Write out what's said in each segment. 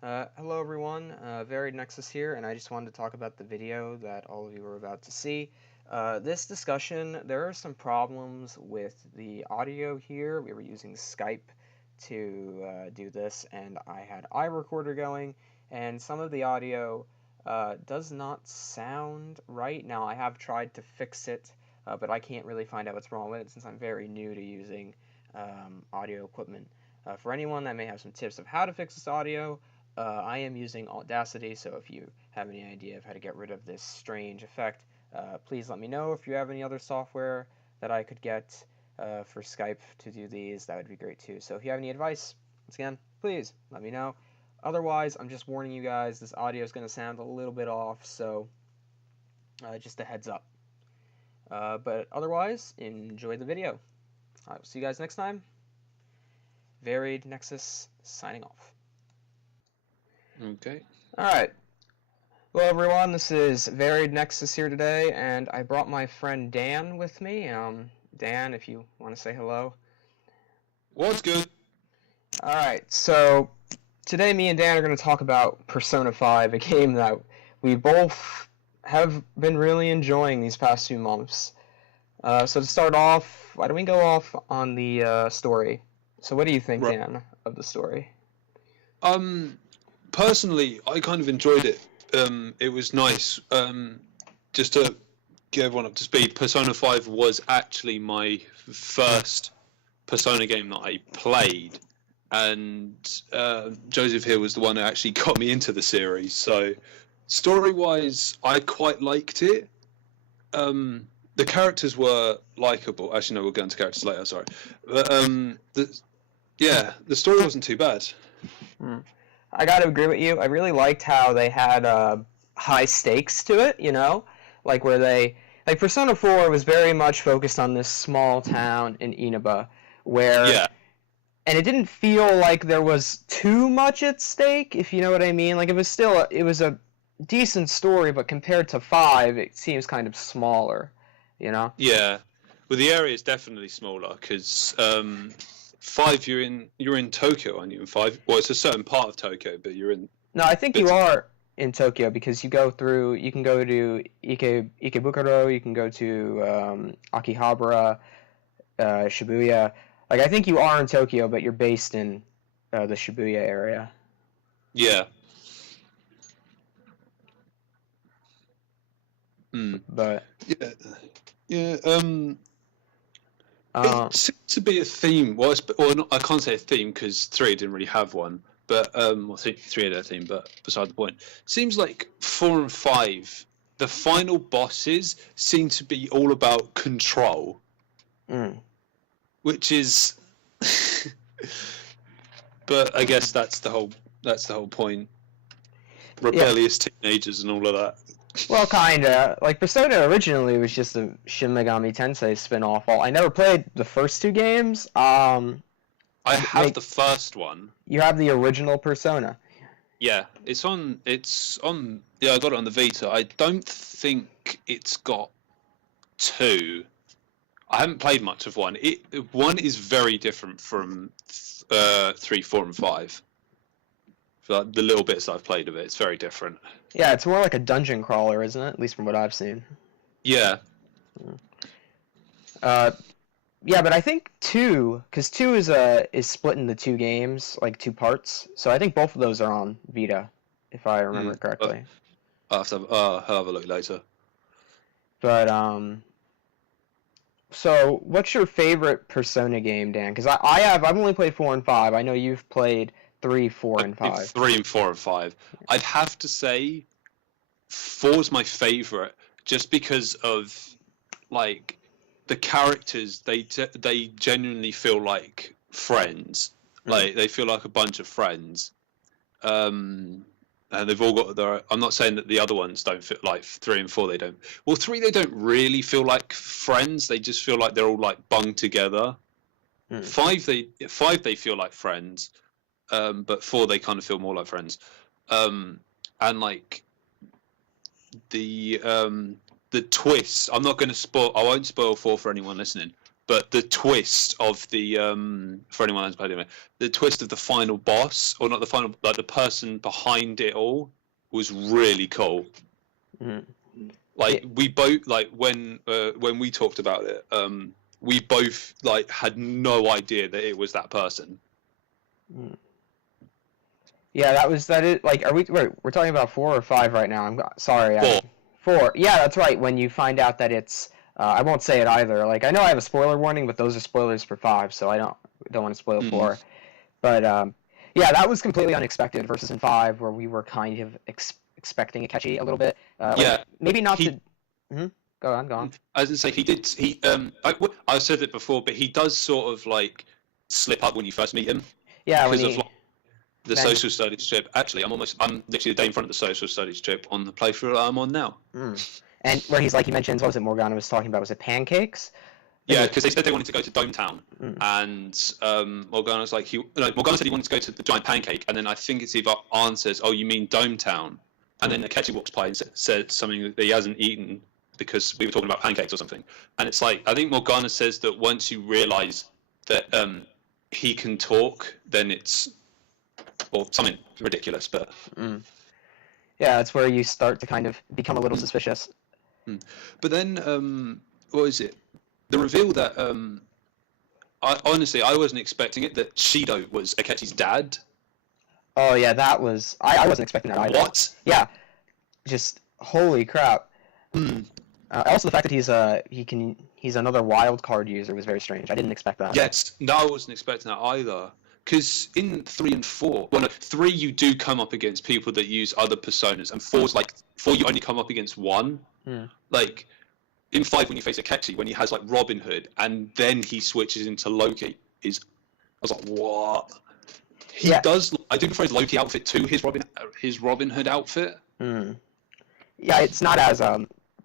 Hello everyone, Varied Nexus here, and I just wanted to talk about the video that all of you are about to see. This discussion, there are some problems with the audio here. We were using Skype to do this, and I had iRecorder going, and some of the audio does not sound right. Now, I have tried to fix it, but I can't really find out what's wrong with it since I'm very new to using audio equipment. For anyone that may have some tips of how to fix this audio, I am using Audacity, so if you have any idea of how to get rid of this strange effect, please let me know. If you have any other software that I could get for Skype to do these, that would be great too. So if you have any advice, once again, please let me know. Otherwise, I'm just warning you guys, this audio is going to sound a little bit off, so just a heads up. But otherwise, enjoy the video. I will see you guys next time. Varied Nexus signing off. Okay. Alright. Hello everyone, this is Varied Nexus here today, and I brought my friend Dan with me. Dan, if you want to say hello. What's good? Alright, so today me and Dan are going to talk about Persona 5, a game that we both have been really enjoying these past few months. So to start off, why don't we go off on the story? So what do you think, Right. Dan, of the story? Personally, I kind of enjoyed it. It was nice. Just to get everyone up to speed, Persona 5 was actually my first Persona game that I played, and Joseph here was the one who actually got me into the series. So, story-wise, I quite liked it. The characters were likable. Actually, no, we'll get into characters later. Sorry, but the story wasn't too bad. I gotta agree with you. I really liked how they had high stakes to it, you know? Like Persona 4 was very much focused on this small town in Inaba where Yeah. and it didn't feel like there was too much at stake, if you know what I mean. Like it was a decent story, but compared to 5, it seems kind of smaller, you know? Yeah, well, the area is definitely smaller because 5 you're in Tokyo, aren't you? In 5, well, it's a certain part of Tokyo, but you're in. No, I think you Bits. are in Tokyo because you can go to Ikebukuro, you can go to Akihabara, Shibuya. Like, I think you are in Tokyo, but you're based in the Shibuya area. Yeah. But Yeah. Yeah. uh, It seems to be a theme. Well, not, I can't say a theme because 3 didn't really have one. But well, 3 had a theme, but beside the point. Seems like 4 and 5, the final bosses seem to be all about control. Which is, but I guess that's the whole point. Rebellious teenagers and all of that. well, kinda. Like, Persona originally was just a Shin Megami Tensei spin-off. Well, I never played the first 2 games. I have the first one. You have the original Persona. Yeah, it's on. Yeah, I got it on the Vita. I don't think it's got 2. I haven't played much of 1. 1 is very different from 3, 4, and 5. For the little bits I've played of it, it's very different. Yeah, it's more like a dungeon crawler, isn't it? At least from what I've seen. Yeah. Yeah, but I think 2, because 2 is split into 2 games, like 2 parts. So I think both of those are on Vita, if I remember correctly. I'll have a look later. But so what's your favorite Persona game, Dan? Because I've only played 4 and 5. I know you've played 3, 4, and 5. 3 and 4 and 5. I'd have to say 4's my favorite, just because of like the characters. They genuinely feel like friends. Like they feel like a bunch of friends. And they've all got their. I'm not saying that the other ones don't feel like 3 and 4. They don't. Well, 3 they don't really feel like friends. They just feel like they're all like bunged together. 5 they feel like friends. But 4 they kind of feel more like friends. And like the twist. I'm not going to spoil. I won't spoil 4 for anyone listening. but the twist of the for anyone who's played it, the twist of the final boss, or not the final, like the person behind it all, was really cool. Like we both, like when we talked about it, we both like had no idea that it was that person. Yeah, that is like, are we? Wait, we're talking about 4 or 5 right now. I'm sorry. 4. 4. Yeah, that's right. When you find out that it's, I won't say it either. Like, I know I have a spoiler warning, but those are spoilers for 5, so I don't want to spoil 4. But yeah, that was completely unexpected. Versus in 5, where we were kind of expecting Akechi a little bit. Yeah, maybe not to. Go on. As I say, I said it before, but he does sort of like slip up when you first meet him. Yeah, because of like, the social studies trip. Actually, I'm literally the day in front of the social studies trip on the playthrough that I'm on now. And where he mentions, what was it Morgana was talking about? Was it pancakes? Yeah, because they said they wanted to go to Dome Town, and Morgana's like, Morgana said he wanted to go to the giant pancake, and then I think it's either Arn says, "Oh, you mean Dome Town?" And then Akechi walks by and said something that he hasn't eaten because we were talking about pancakes or something. And it's like, I think Morgana says that once you realise that he can talk, then it's, or something ridiculous, but yeah, that's where you start to kind of become a little suspicious. But then, what is it? The reveal that I wasn't expecting it, that Shido was Akechi's dad. Oh yeah, that was I wasn't expecting that either. What? Yeah, just holy crap. Also, the fact that he's another wild card user was very strange. I didn't expect that. Yes, no, I wasn't expecting that either. Because in 3 and 4, well, no, 3 you do come up against people that use other personas, and 4's like 4 you only come up against one. Like in 5 when you face Akechi, when he has like Robin Hood, and then he switches into Loki, I was like, what? He does. I do prefer his Loki outfit to his Robin Hood outfit. Yeah, it's not as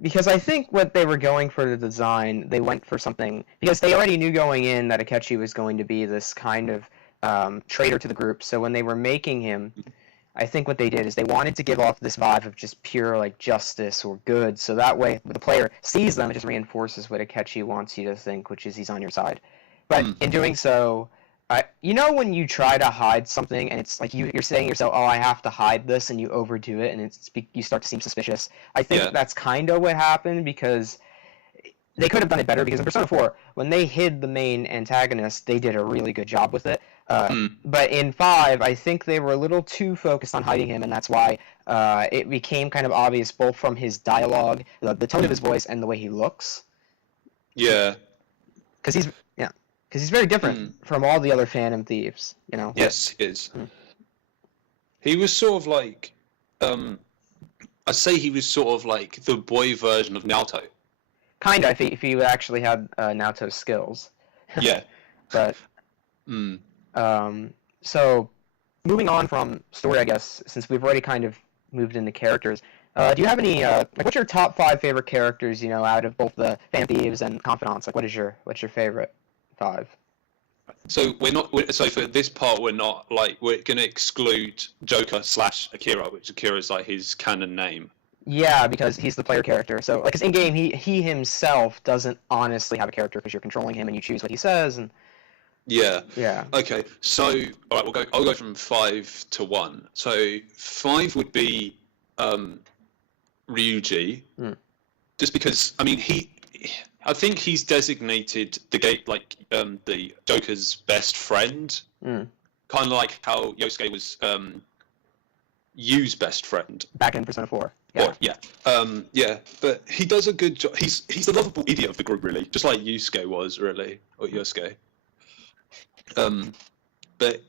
because I think what they were going for the design, they went for something because they already knew going in that Akechi was going to be this kind of traitor to the group. So when they were making him, I think what they did is they wanted to give off this vibe of just pure like justice or good. So that way, when the player sees them, it just reinforces what Akechi wants you to think, which is he's on your side. But in doing so, you know when you try to hide something and it's like you're saying to yourself, oh, I have to hide this, and you overdo it, and you start to seem suspicious. I think that's kind of what happened because they could have done it better, because in Persona 4, when they hid the main antagonist, they did a really good job with it. But in 5, I think they were a little too focused on hiding him, and that's why it became kind of obvious both from his dialogue, the tone of his voice, and the way he looks. Yeah. Because he's very different from all the other Phantom Thieves, you know? Yes, he is. He was sort of like, I'd say he was sort of like the boy version of Naoto. Kind of, if he actually had Naoto's skills. Yeah. But, so, moving on from story, I guess, since we've already kind of moved into characters, do you have any, what's your top 5 favorite characters, you know, out of both the Phantom Thieves and Confidants? Like, what's your favorite 5? So so for this part, we're going to exclude Joker / Akira, which Akira is like his canon name. Yeah, because he's the player character. So, like, in game, he himself doesn't honestly have a character because you're controlling him and you choose what he says. And yeah. Yeah. Okay. So, all right, I'll go from 5 to 1. So 5 would be Ryuji, just because I mean I think he's designated the Joker's best friend, kind of like how Yosuke was Yu's best friend back in Persona 4. Yeah. But he does a good job. He's the lovable idiot of the group, really, just like Yusuke was, really, or Yosuke. But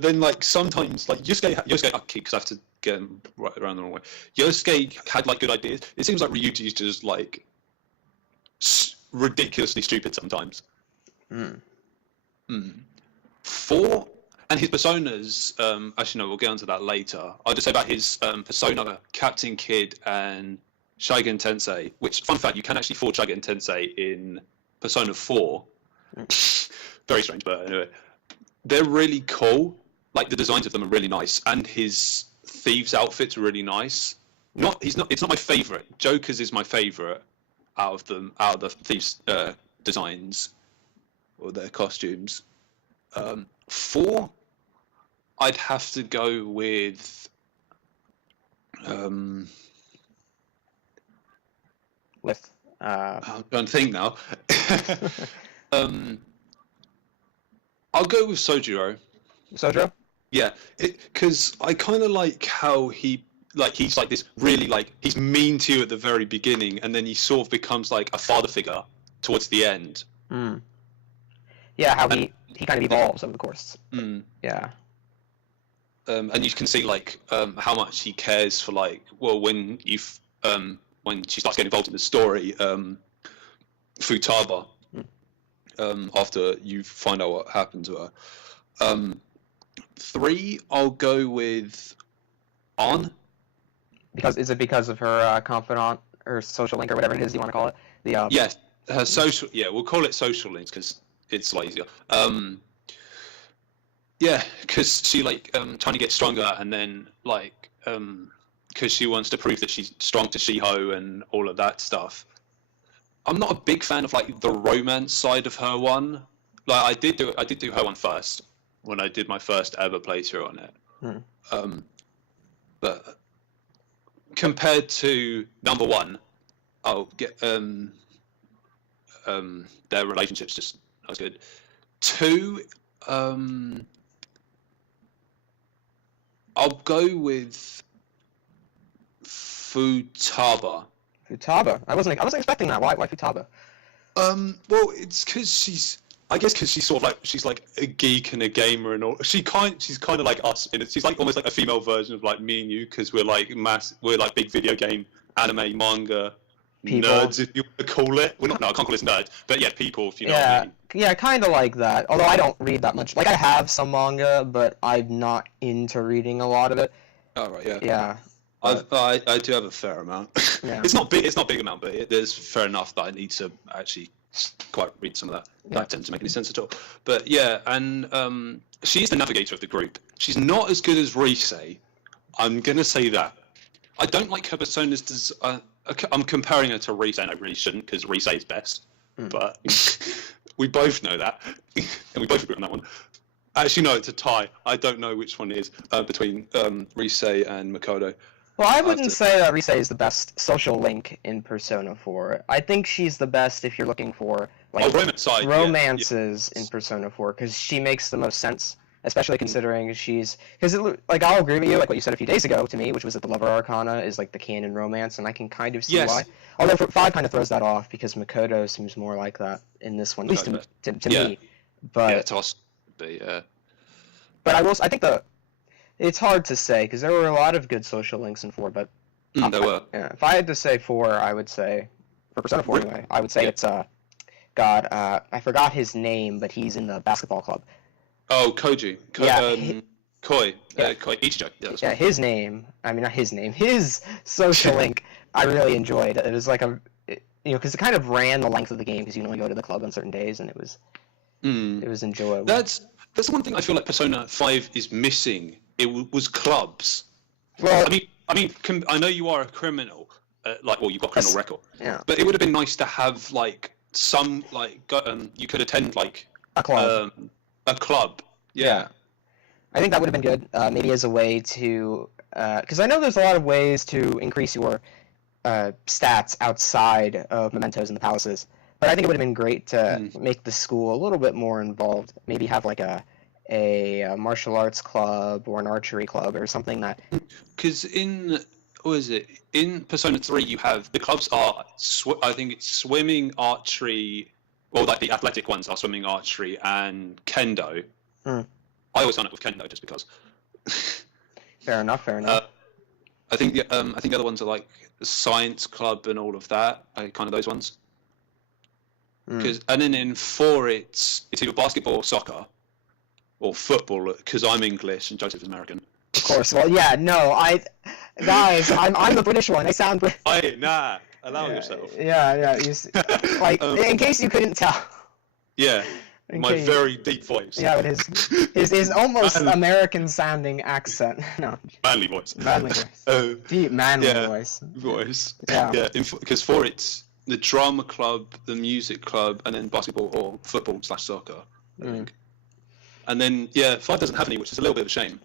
then like sometimes like Yosuke, because I have to get him right around the wrong way. Yosuke had like good ideas. It seems like Ryuji's just like ridiculously stupid sometimes. 4 and his personas. Actually, no, we'll get onto that later. I'll just say about his persona, Captain Kidd and Shigen Tensei. Which, fun fact, you can actually forge Shigen Tensei in Persona 4. Very strange, but anyway, they're really cool. Like the designs of them are really nice, and his thieves' outfits are really nice. It's not my favorite. Joker's is my favorite out of the thieves designs or their costumes. 4, I'd have to go with I'm trying to think now. I'll go with Sojiro. Sojiro? Yeah, because I kind of like how he's like this really like he's mean to you at the very beginning, and then he sort of becomes like a father figure towards the end. Yeah, how he kind of evolves over the course. Yeah. And you can see like how much he cares for like when she starts getting involved in the story, Futaba. After you find out what happened to her. 3, I'll go with An. Is it because of her confidant or social link or whatever it is you want to call it? Yes, her social. Yeah, we'll call it social links because it's a lot easier. Yeah, because she like trying to get stronger, and then like because she wants to prove that she's strong to Shiho and all of that stuff. I'm not a big fan of like the romance side of her one. Like I did do her one first when I did my first ever playthrough on it. But compared to number 1, I'll get their relationship's just not as good. 2, I'll go with Futaba. Futaba. I wasn't expecting that. Why Futaba? Well, it's because she's sort of like she's like a geek and a gamer and all. She's kind of like us. She's like almost like a female version of like me and you, because we're like big video game, anime, manga People. nerds, if you want to call it. I can't call this nerds, but yeah, people, if you know what I mean. Yeah, kind of like that. Although I don't read that much. Like, I have some manga, but I'm not into reading a lot of it. Oh right, yeah. Yeah. I do have a fair amount. Yeah. It's not big amount, but there's fair enough that I need to actually quite read some of that. Yeah. That tends to make any sense at all. But yeah, and she's the navigator of the group. She's not as good as Rise. I'm gonna say that. I don't like her persona's I'm comparing her to Rise, and I really shouldn't, because Rise is best. But we both know that, and we both agree on that one. Actually, no, it's a tie. I don't know which one it is between Rise and Makoto. Well, I wouldn't say that Rise is the best social link in Persona 4. I think she's the best if you're looking for like romances in Persona 4, because she makes the most sense, especially considering I'll agree with you, like what you said a few days ago to me, which was that the Lover Arcana is like the canon romance, and I can kind of see why. Although 5 kind of throws that off, because Makoto seems more like that in this one, at least to me. But but I think it's hard to say, because there were a lot of good social links in 4, but there were. Yeah, if I had to say 4, I would say, for Persona 4 anyway, I would say it's I forgot his name, but he's in the basketball club. Oh, Koji. Koi. Koi Ichijo. Yeah, his name. I mean, not his name. His social link. I really enjoyed. It was like because it kind of ran the length of the game, because you can only go to the club on certain days, and it was enjoyable. That's one thing I feel like Persona 5 is missing. It was clubs. Well, I mean, I know you are a criminal, you've got a criminal record. Yeah. But it would have been nice to have like some you could attend like a club. A club. Yeah. I think that would have been good. Maybe as a way to, because I know there's a lot of ways to increase your stats outside of mementos and the palaces. But I think it would have been great to make the school a little bit more involved. Maybe have like a martial arts club or an archery club or something that. Because in Persona 3 you have the clubs are I think it's swimming, archery, well like the athletic ones are swimming, archery, and kendo. I always sign up with kendo just because. Fair enough. I think the other ones are like the science club and all of that. Kind of those ones. And then in 4 it's either basketball or soccer. Or football, because I'm English and Joseph is American. Of course. Well, yeah, no, I'm the British one. I sound. Allow yourself. Yeah. In case you couldn't tell. Yeah. Very deep voice. Yeah, but his almost American-sounding accent. No. Manly voice. Deep manly voice. Voice. Yeah. Yeah. Because 4 it's the drama club, the music club, and then basketball or football/soccer. I think. And then 5 doesn't have any, which is a little bit of a shame.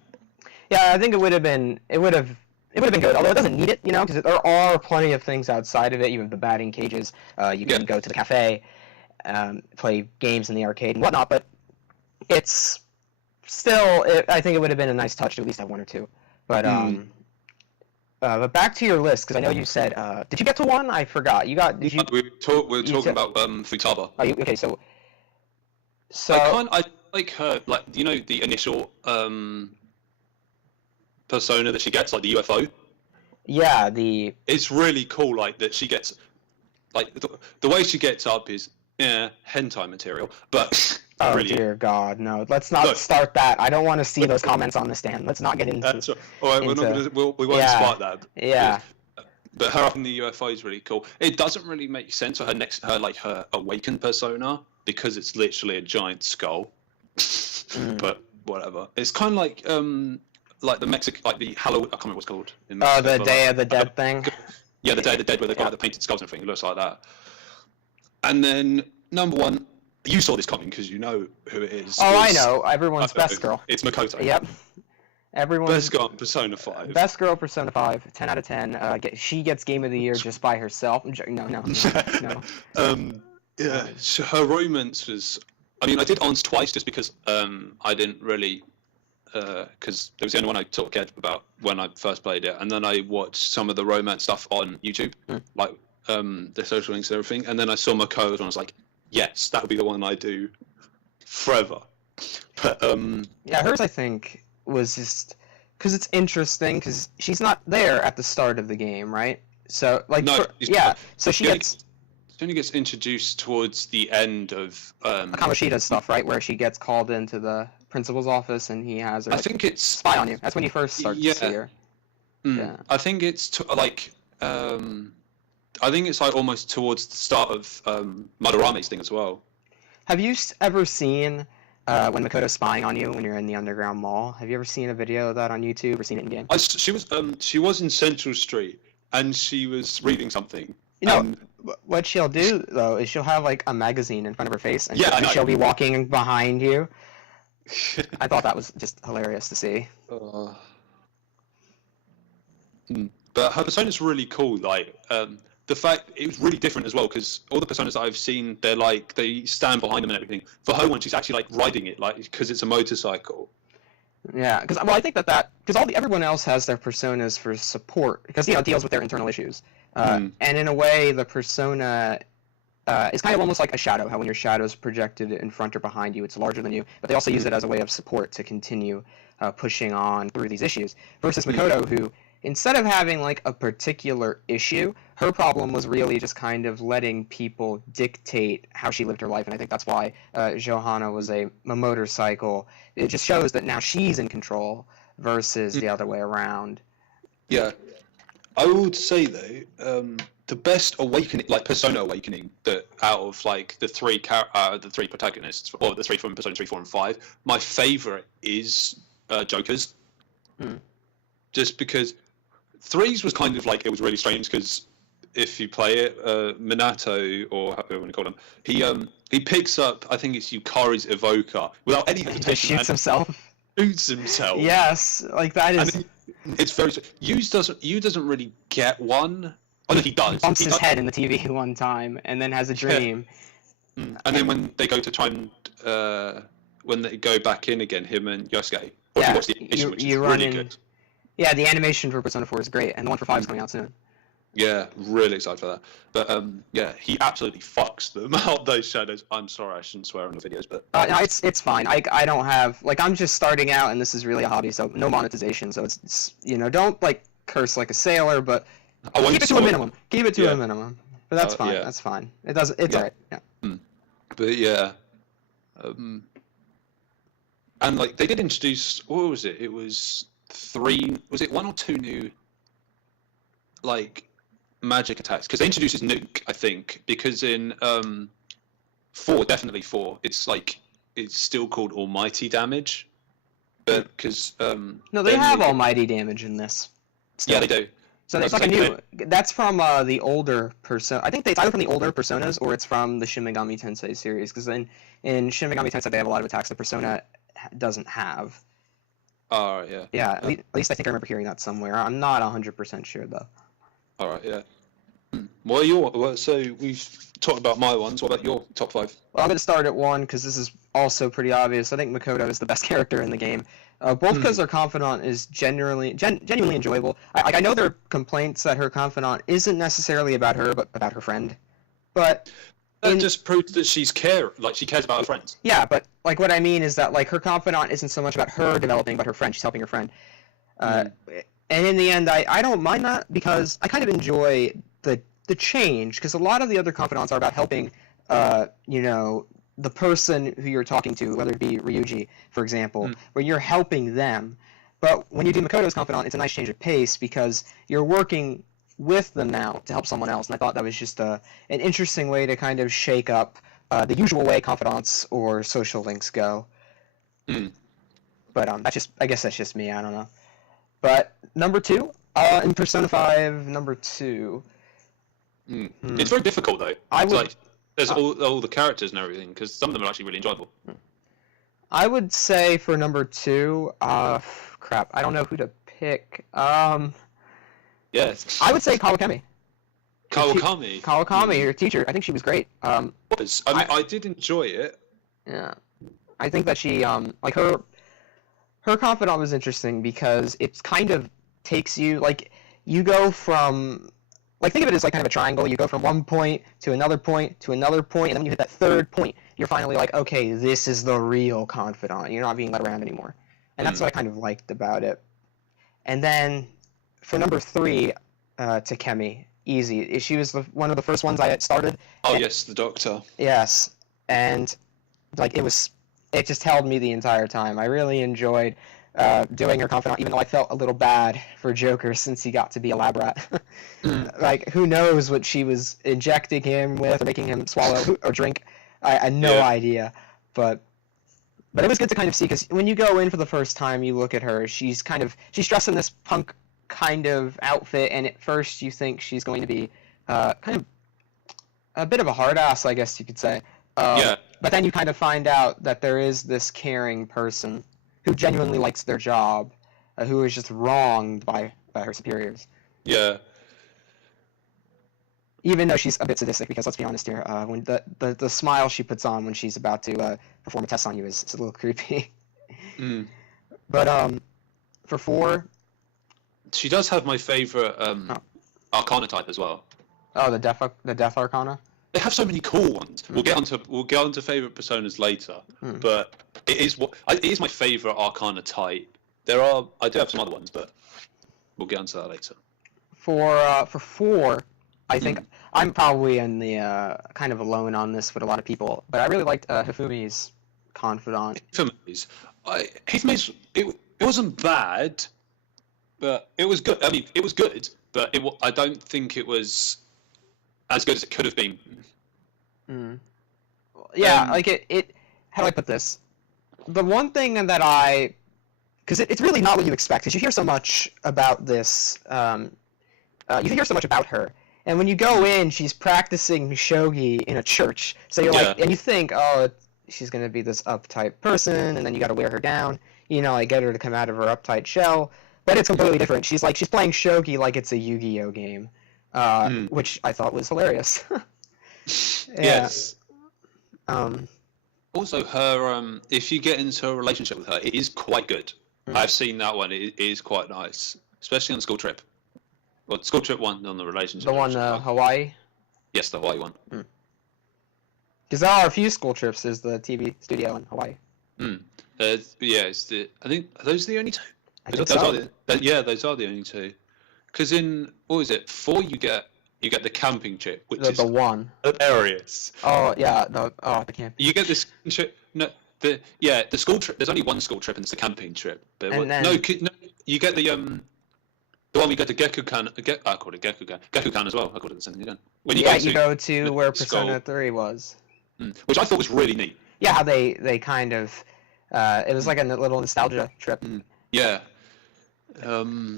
Yeah, I think it would have been good, although it doesn't need it, because there are plenty of things outside of it. You have the batting cages, you can go to the cafe, play games in the arcade and whatnot, but it's still, I think it would have been a nice touch to at least have one or two. But but back to your list, because I know you said, did you get to one? I forgot. We were talking about Futaba. Okay, so I like her, like, the initial persona that she gets, like the UFO. Yeah, it's really cool, like that she gets, like the way she gets up is hentai material, but oh really, dear God, no! Let's not start that. I don't want to see those comments on the stand. Let's not get into. That's right. All right, we won't spark that. Yeah. But her up in the UFO is really cool. It doesn't really make sense for her awakened persona because it's literally a giant skull. But whatever. It's kind of like the Mexican, like the Halloween. I can't remember what it's called. Oh, the Day of the Dead thing. Yeah, the Day of the Dead, where they've got the painted skulls and everything. It looks like that. And then number one, you saw this coming because you know who it is. Oh, I know. Everyone's best girl. It's Makoto. Yep. Everyone's best girl in Persona 5. Best girl Persona 5. 10 out of 10. She gets Game of the Year just by herself. No. Yeah. So her romance was. I mean, I did Ons twice just because I didn't really. Because it was the only one I sort of cared about when I first played it, and then I watched some of the romance stuff on YouTube, like the social links and everything, and then I saw Makoto and I was like, yes, that would be the one I do forever. But yeah, hers I think was just because it's interesting because she's not there at the start of the game, right? So like so she only gets introduced towards the end of Kamoshida's stuff, right, where she gets called into the principal's office and he has her. I think it's spy on you. That's when you first start to see her. Yeah. I think it's I think it's like almost towards the start of Madarame's thing as well. Have you ever seen when Makoto's spying on you when you're in the underground mall? Have you ever seen a video of that on YouTube or seen it in game? She was in Central Street and she was reading something. What she'll do though is she'll have like a magazine in front of her face and she'll be walking behind you. I thought that was just hilarious to see. But her persona's really cool. Like the fact it was really different as well because all the personas that I've seen, they stand behind them and everything. For her one, she's actually like riding it, like because it's a motorcycle. Yeah, because I think because everyone else has their personas for support because it deals with their internal issues. And in a way, the persona is kind of almost like a shadow. How when your shadow is projected in front or behind you, it's larger than you. But they also use it as a way of support to continue pushing on through these issues. Versus Makoto, who instead of having like a particular issue, her problem was really just kind of letting people dictate how she lived her life. And I think that's why Johanna was a motorcycle. It just shows that now she's in control versus the other way around. Yeah. I would say though, the best awakening, like Persona awakening, that out of like the three protagonists, or the three from Persona 3, 4, and 5, my favorite is Joker's. Just because 3's was kind of like, it was really strange because if you play it, Minato, or however you want to call him, he picks up, I think it's Yukari's evoker without any hesitation. He shoots himself. Shoots himself. Yes, like that is. It's very. Yu doesn't really get one. Oh no, he does. He bumps his head in the TV one time, and then has a dream. And then when they go to try and when they go back in again, him and Yosuke. Or you watch the animation, which is really good. Yeah, the animation for Persona 4 is great, and the one for 5 is coming out soon. Yeah, really excited for that. But yeah, he absolutely fucks them out, those shadows. I'm sorry, I shouldn't swear on the videos, but no, it's fine. I don't have I'm just starting out, and this is really a hobby, so no monetization. So it's don't like curse like a sailor, but keep it to a minimum. Keep it to a minimum. But that's fine. Yeah. That's fine. It's alright. Yeah. But yeah, and like they did introduce, what was it? It was 3. Was it 1 or 2 new like magic attacks? Because they introduced his nuke, I think, because in 4, definitely 4, it's still called almighty damage, but because no, they have almighty damage in this still. Yeah, they do, So it's like a new. That's from the older Persona. I think it's either from the older Personas or it's from the Shin Megami Tensei series. Because in Shin Megami Tensei they have a lot of attacks that Persona doesn't have. Oh yeah. Yeah, at least I think I remember hearing that somewhere. I'm not 100% sure though. All right, yeah. What are your? So we've talked about my ones. What about your top 5? Well, I'm going to start at 1 because this is also pretty obvious. I think Makoto is the best character in the game. Both because her confidant is genuinely enjoyable. I know there are complaints that her confidant isn't necessarily about her, but about her friend. But that just proves that she cares about her friends. Yeah, but like what I mean is that like her confidant isn't so much about her developing, but her friend. She's helping her friend. And in the end, I don't mind that because I kind of enjoy the change because a lot of the other confidants are about helping, the person who you're talking to, whether it be Ryuji, for example, where you're helping them. But when you do Makoto's confidant, it's a nice change of pace because you're working with them now to help someone else. And I thought that was just an interesting way to kind of shake up the usual way confidants or social links go. But I guess that's just me. I don't know. But number 2, in Persona 5, number 2. It's very difficult though. There's all the characters and everything because some of them are actually really enjoyable. I would say for number 2, crap, I don't know who to pick. Yes. I would say Kawakami. Kawakami, her teacher. I think she was great. I did enjoy it. Yeah, I think that she her confidant was interesting because it kind of takes you you go from. Think of it as kind of a triangle. You go from one point to another point to another point, and then when you hit that third point, you're finally like, okay, this is the real confidant. You're not being led around anymore. And that's what I kind of liked about it. And then for number 3, Takemi, easy. She was one of the first ones I had started. Oh, yes, the doctor. Yes. And it just held me the entire time. I really enjoyed doing her confidant, even though I felt a little bad for Joker since he got to be a lab rat. Who knows what she was injecting him with or making him swallow or drink. I had no idea. But it was good to kind of see, because when you go in for the first time, you look at her, she's dressed in this punk kind of outfit, and at first you think she's going to be kind of a bit of a hard ass, I guess you could say. But then you kind of find out that there is this caring person who genuinely likes their job, who is just wronged by her superiors. Yeah. Even though she's a bit sadistic, because let's be honest here, when the smile she puts on when she's about to perform a test on you is a little creepy. But for 4, she does have my favorite Arcana type as well. Oh, the Death Arcana. They have so many cool ones. We'll get onto favorite personas later, but it is my favorite Arcana type. I do have some other ones, but we'll get onto that later. For 4, I think I'm probably in the kind of alone on this with a lot of people, but I really liked Hifumi's confidant. Hifumi's it wasn't bad, but it was good. I mean, it was good, but I don't think it was as good as it could have been. Yeah, how do I put this? The one thing that because it's really not what you expect, because you hear so much about this, you hear so much about her, and when you go in, she's practicing shogi in a church, so you're and you think, oh, she's going to be this uptight person, and then you got to wear her down, get her to come out of her uptight shell, but it's completely different. She's playing shogi like it's a Yu-Gi-Oh game. Which I thought was hilarious. Yes. Also, her if you get into a relationship with her, it is quite good. I've seen that one. It is quite nice, especially on School Trip. Well, School Trip 1 on the relationship. The one Hawaii. Yes, the Hawaii one. Because there are a few School Trips. There's the TV studio in Hawaii. I think are those the only 2? I think so. Those are the only 2. Because in 4 you get the camping trip, which is the one hilarious. Oh yeah, the camping. You get this trip. No, the school trip. There's only one school trip, and it's the camping trip. But you get the one we go to Gekukan. I called it Gekukan. Gekukan as well. I called it the same thing again. When you go to where Persona 3 was. Which I thought was really neat. Yeah, how they kind of it was like a little nostalgia trip. Yeah.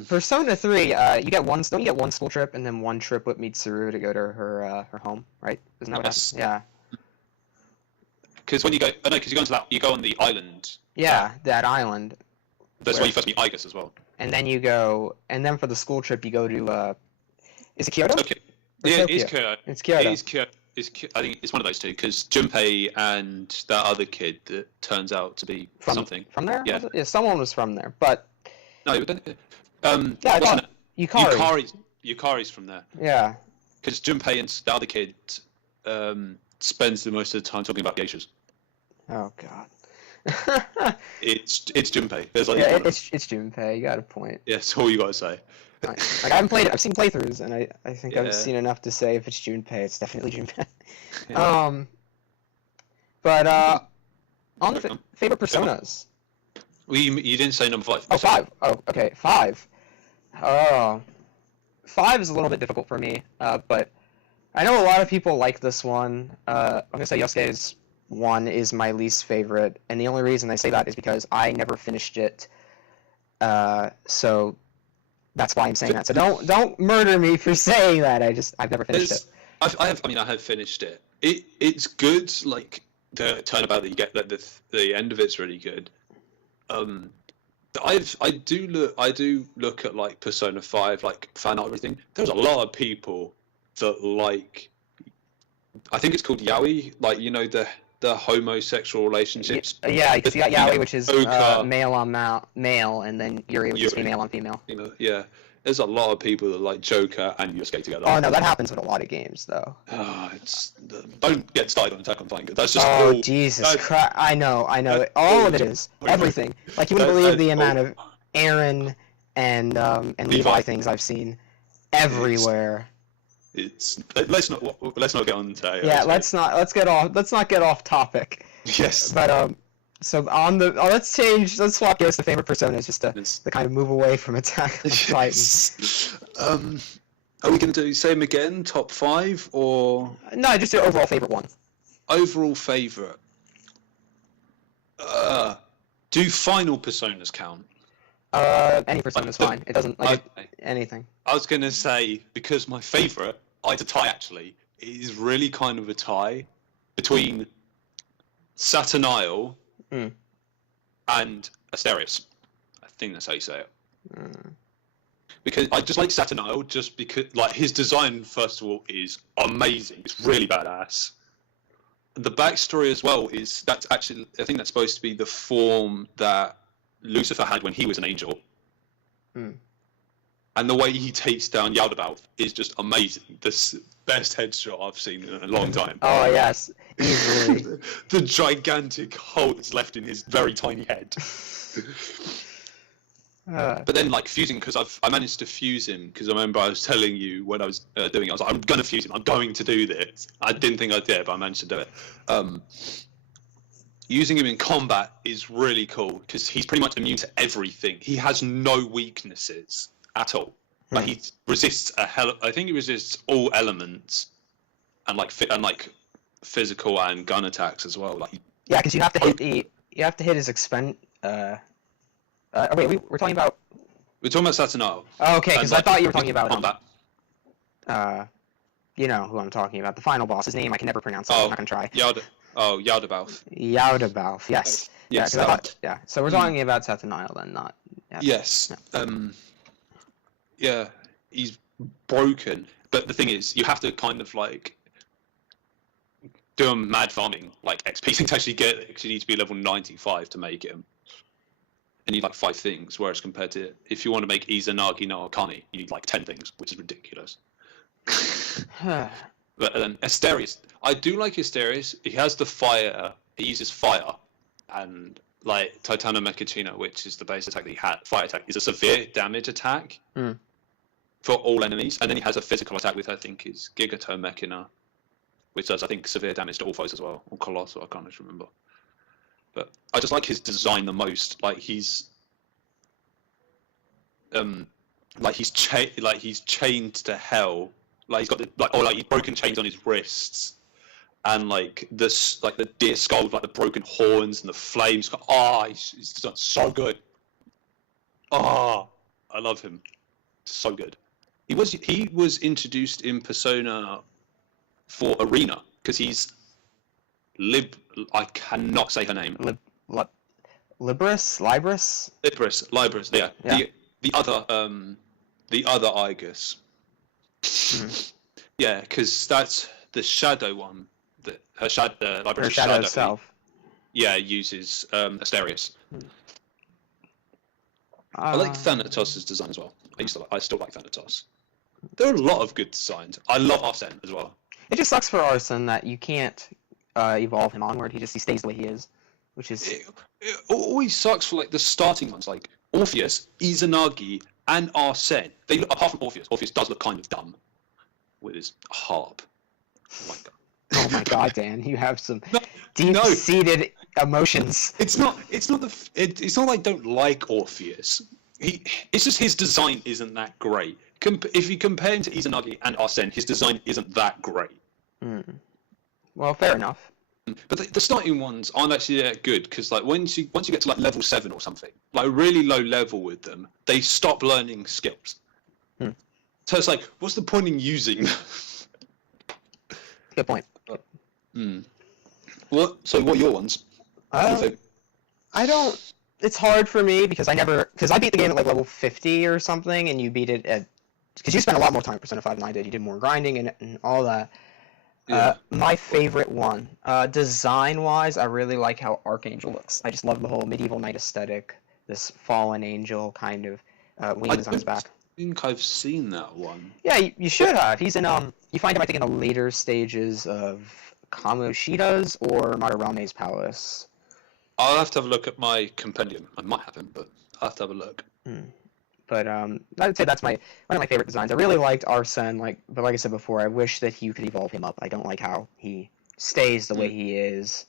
Persona 3, you get one. Don't you get one school trip and then one trip with Mitsuru to go to her home, right? Isn't that what Yes. happens? Yeah. Because when you go, oh no, because you go into that, you go on the island. Yeah, that island. That's where you first meet Igus as well. And then you go, and then for the school trip, you go to, is it Kyoto? Okay. Or Yeah, Tokyo? it's Kyoto. It's Kyoto. It is Kyoto. I think it's one of those two because Junpei and that other kid that turns out to be something. From there? Yeah. Was it? Yeah, someone was from there, but No, yeah, I wasn't thought it? Yukari. Yukari's from there Yeah. because Junpei and the other kid spends the most of the time talking about geishas. Oh God. It's Junpei. There's like Yeah, it's Junpei. You got a point. yeah, that's all you gotta say. Like I haven't played it. I've seen playthroughs, and I think Yeah. I've seen enough to say if it's Junpei, it's definitely Junpei. Yeah. But on the favorite personas. Well, you didn't say number 5. Oh, 5. Oh, okay, 5. Oh, 5 is a little bit difficult for me, but I know a lot of people like this one. I'm gonna say Yosuke's 1 is my least favorite, and the only reason I say that is because I never finished it. So that's why I'm saying that. So don't murder me for saying that. I've never finished it. I have finished it. It's good. Like the turnabout that you get, the end of it's really good. I do look at like Persona 5, like fan art and everything. There's a lot of people that like. I think it's called yaoi, like the homosexual relationships. Yeah, because you got yaoi, which is Oka. male on male, and then Yuri, which is Yuri. female on female. Yeah. There's a lot of people that like Joker and Yosuke together. Oh no, that happens with a lot of games, though. Don't get started on Attack on Titan. That's just Oh all. Jesus Christ! I know. All of it is everything. Like you wouldn't believe the amount of Aaron and Levi things I've seen everywhere. Let's not get on to. Yeah, let's not get off topic. Yes. But so let's swap gears to favorite personas just to kind of move away from Attack on Titan. Are we going to do same again, top 5 or No, just your overall favorite one. overall favorite? Do final personas count? Any persona is fine. It doesn't like anything. I was going to say because my favorite, it's a tie actually. It is really kind of a tie between Saturn Isle and Asterius. I think that's how you say it. Because I just like Saturn Isle just because like his design first of all is amazing. It's really badass. The backstory as well is that's actually I think that's supposed to be the form that Lucifer had when he was an angel. And the way he takes down Yaldabaoth is just amazing. The best headshot I've seen in a long time. Oh yes, easily. The gigantic hole that's left in his very tiny head. But then, like fusing, because I managed to fuse him. Because I remember I was telling you when I was doing it, I was like, I'm gonna fuse him. I'm going to do this. I didn't think I did, but I managed to do it. Using him in combat is really cool because he's pretty much immune to everything. He has no weaknesses at all. Like he resists I think he resists all elements, and like physical and gun attacks as well. Like yeah, because you have to hit his expend. Wait, we're talking about. We're talking about Saturn Isle. Oh, okay, because I thought you were talking about combat. You know who I'm talking about. The final boss. His name I can never pronounce. So I'm not gonna try. Yaldabaoth. Yaldabaoth. Yes. Yes. Yeah. So we're talking about Saturn Isle then, not. Yeah. Yes. Yeah, he's broken. But the thing is, you have to kind of like do a mad farming, like XP thing to actually get it, because you need to be level 95 to make him. And you need like 5 things, whereas compared to if you want to make Izanagi no Akane, you need like 10 things, which is ridiculous. But then Asterius, I do like Asterius. He has the fire. He uses fire, and like Titano Mechachino, which is the base attack that he had. Fire attack is a severe damage attack for all enemies, and then he has a physical attack, which I think is Gigato Mechina, which does I think severe damage to all foes as well, or Colossal. I can't actually remember. But I just like his design the most. Like he's chained to hell. Like he's got the broken chains on his wrists, and like the deer skull, like the broken horns and the flames. He's done so good. I love him. So good. He was introduced in Persona 4 Arena because he's I cannot say her name. Libris? Libris. Yeah. Yeah. The other Igus. Yeah, because that's the Shadow one. Her Shadow. Her Shadow itself. Yeah, uses Asterius. I like Thanatos' design as well. I still like Thanatos. There are a lot of good designs. I love Arsene as well. It just sucks for Arsene that you can't evolve him onward. He stays the way he is, which is. It always sucks for like the starting ones, like Orpheus, Izanagi, and Arsene. Apart from Orpheus does look kind of dumb with his harp. Oh my god. Oh my god, Dan, you have some deep-seated emotions. It's not like I don't like Orpheus. It's just his design isn't that great. If you compare him to Izanagi and Arsene, his design isn't that great. Well, fair enough. But the starting ones aren't actually that good because, like, once you get to like level 7 or something, like really low level with them, they stop learning skills. So it's like, what's the point in using them? Good point. So what are your ones? I don't. It's hard for me because I beat the game at like level 50 or something, and you beat it at because you spent a lot more time with Persona 5 than I did. You did more grinding and all that. Yeah. My favorite one, design-wise, I really like how Archangel looks. I just love the whole medieval knight aesthetic. This fallen angel kind of wings on his back. I think I've seen that one. Yeah, you should have. He's in you find him I think in the later stages of Kamoshida's or Madarame's palace. I'll have to have a look at my compendium. I might have him, but I'll have to have a look. But I'd say that's one of my favorite designs. I really liked Arsene, but like I said before, I wish that you could evolve him up. I don't like how he stays the way he is.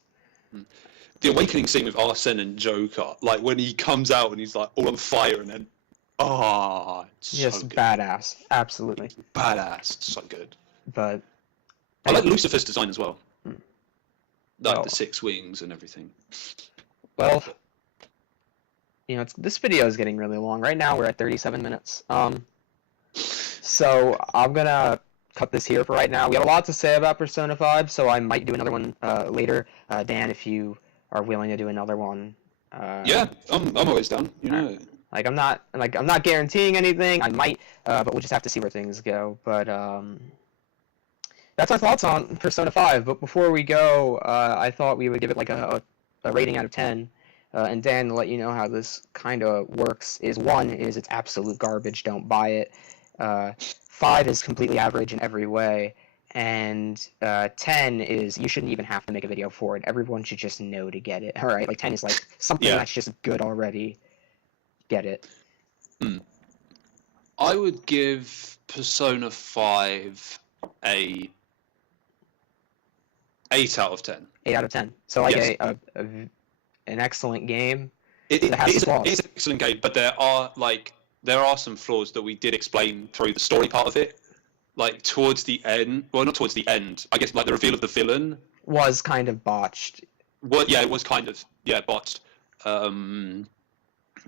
The awakening scene with Arsene and Joker, like when he comes out and he's like all on fire and then, it's just so good. Badass, absolutely badass, so good. But I like Lucifer's design as well, like the 6 wings and everything. Well, this video is getting really long. Right now we're at 37 minutes. So I'm gonna cut this here for right now. We have a lot to say about Persona 5, so I might do another one later. Dan, if you are willing to do another one. Yeah, I'm always down. You know. I'm not guaranteeing anything. I might, but we'll just have to see where things go. But that's our thoughts on Persona 5. But before we go, I thought we would give it like a rating out of 10. And Dan, to let you know how this kind of works, is 1 is it's absolute garbage, don't buy it. 5 is completely average in every way. And 10 is you shouldn't even have to make a video for it. Everyone should just know to get it. All right, like 10 is like something that's just good already. Get it. I would give Persona 5 a 8 out of 10. 8 out of 10. So like an excellent game. It is an excellent game, but there are some flaws that we did explain through the story part of it. Like towards the end, well, not towards the end. I guess like the reveal of the villain was kind of botched. Well, yeah, it was kind of botched.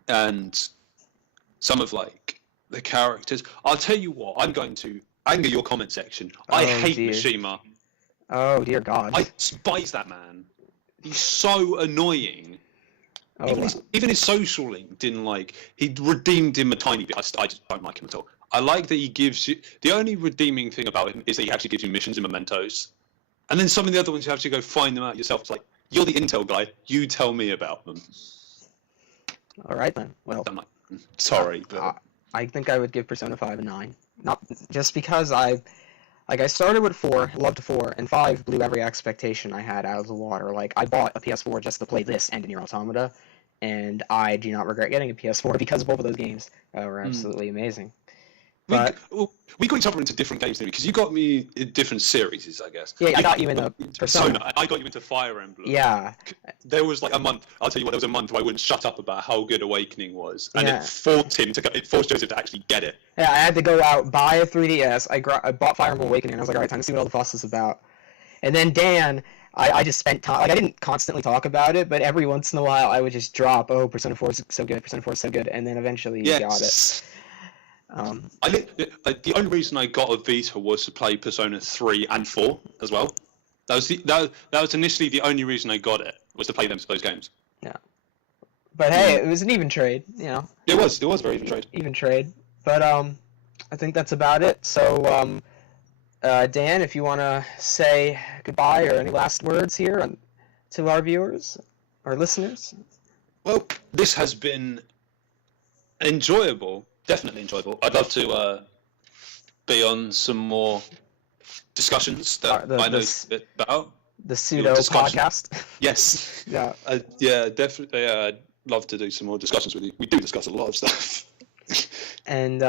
And some of like the characters. I'll tell you what. I'm going to anger your comment section. I hate Mishima. Oh dear God! I despise that man. He's so annoying. Even his social link didn't he redeemed him a tiny bit. I just don't like him at all. I like that he gives you the only redeeming thing about him is that he actually gives you missions and mementos, and then some of the other ones you have to go find them out yourself. It's like you're the intel guy. You tell me about them. All right then. Well, sorry, but I think I would give Persona 5 a 9. Not just because I started with 4, loved 4, and 5 blew every expectation I had out of the water. Like, I bought a PS4 just to play this and Nier Automata, and I do not regret getting a PS4 because both of those games were absolutely amazing. But we got each other into different games, because you got me in different series, I guess. Yeah, I got you into Persona, and I got you into Fire Emblem. Yeah. There was like a month. I'll tell you what. There was a month where I wouldn't shut up about how good Awakening was, and it forced Joseph to actually get it. Yeah, I had to go out, buy a 3DS. I bought Fire Emblem Awakening, and I was like, all right, time to see what all the fuss is about. And then Dan, I just spent time. Like, I didn't constantly talk about it, but every once in a while, I would just drop, "Oh, Persona 4 is so good. Persona 4 is so good," and then evenally you got it. The only reason I got a Vita was to play Persona 3 and 4 as well. That was initially the only reason I got it, was to play those games. Yeah. But hey, it was an even trade, you know. It was very even trade. Even trade. But I think that's about it. So Dan, if you want to say goodbye or any last words here to our viewers or listeners. Well, this has been enjoyable. Definitely enjoyable. I'd love to be on some more discussions that I know a bit about. The pseudo podcast. Yes. Yeah. Yeah, definitely. I'd love to do some more discussions with you. We do discuss a lot of stuff. And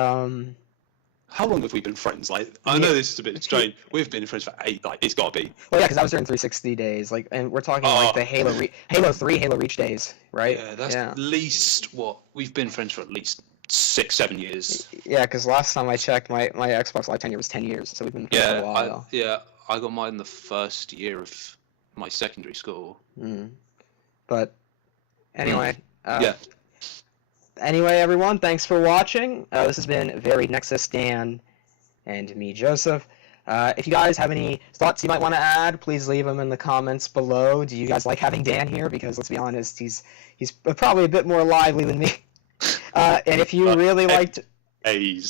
how long have we been friends? Like, I know this is a bit strange. We've been friends for 8. Like, it's got to be. Well, yeah, because I was during 360 days. Like, and we're talking like the Halo 3, Halo Reach days, right? Yeah, that's at least what we've been friends for, at least 6-7 years. Yeah, because last time I checked, my Xbox Live tenure was 10 years, so we've been friends for a while. I got mine the first year of my secondary school. But anyway, yeah. Anyway, everyone, thanks for watching. This has been Varied Nexus, Dan, and me, Joseph. If you guys have any thoughts you might want to add, please leave them in the comments below. Do you guys like having Dan here? Because let's be honest, he's probably a bit more lively than me. And if you really liked, and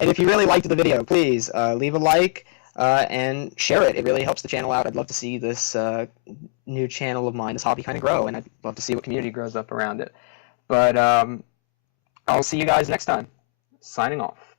if you really liked the video, please leave a like and share it. It really helps the channel out. I'd love to see this new channel of mine, this hobby, kind of grow, and I'd love to see what community grows up around it. But I'll see you guys next time. Signing off.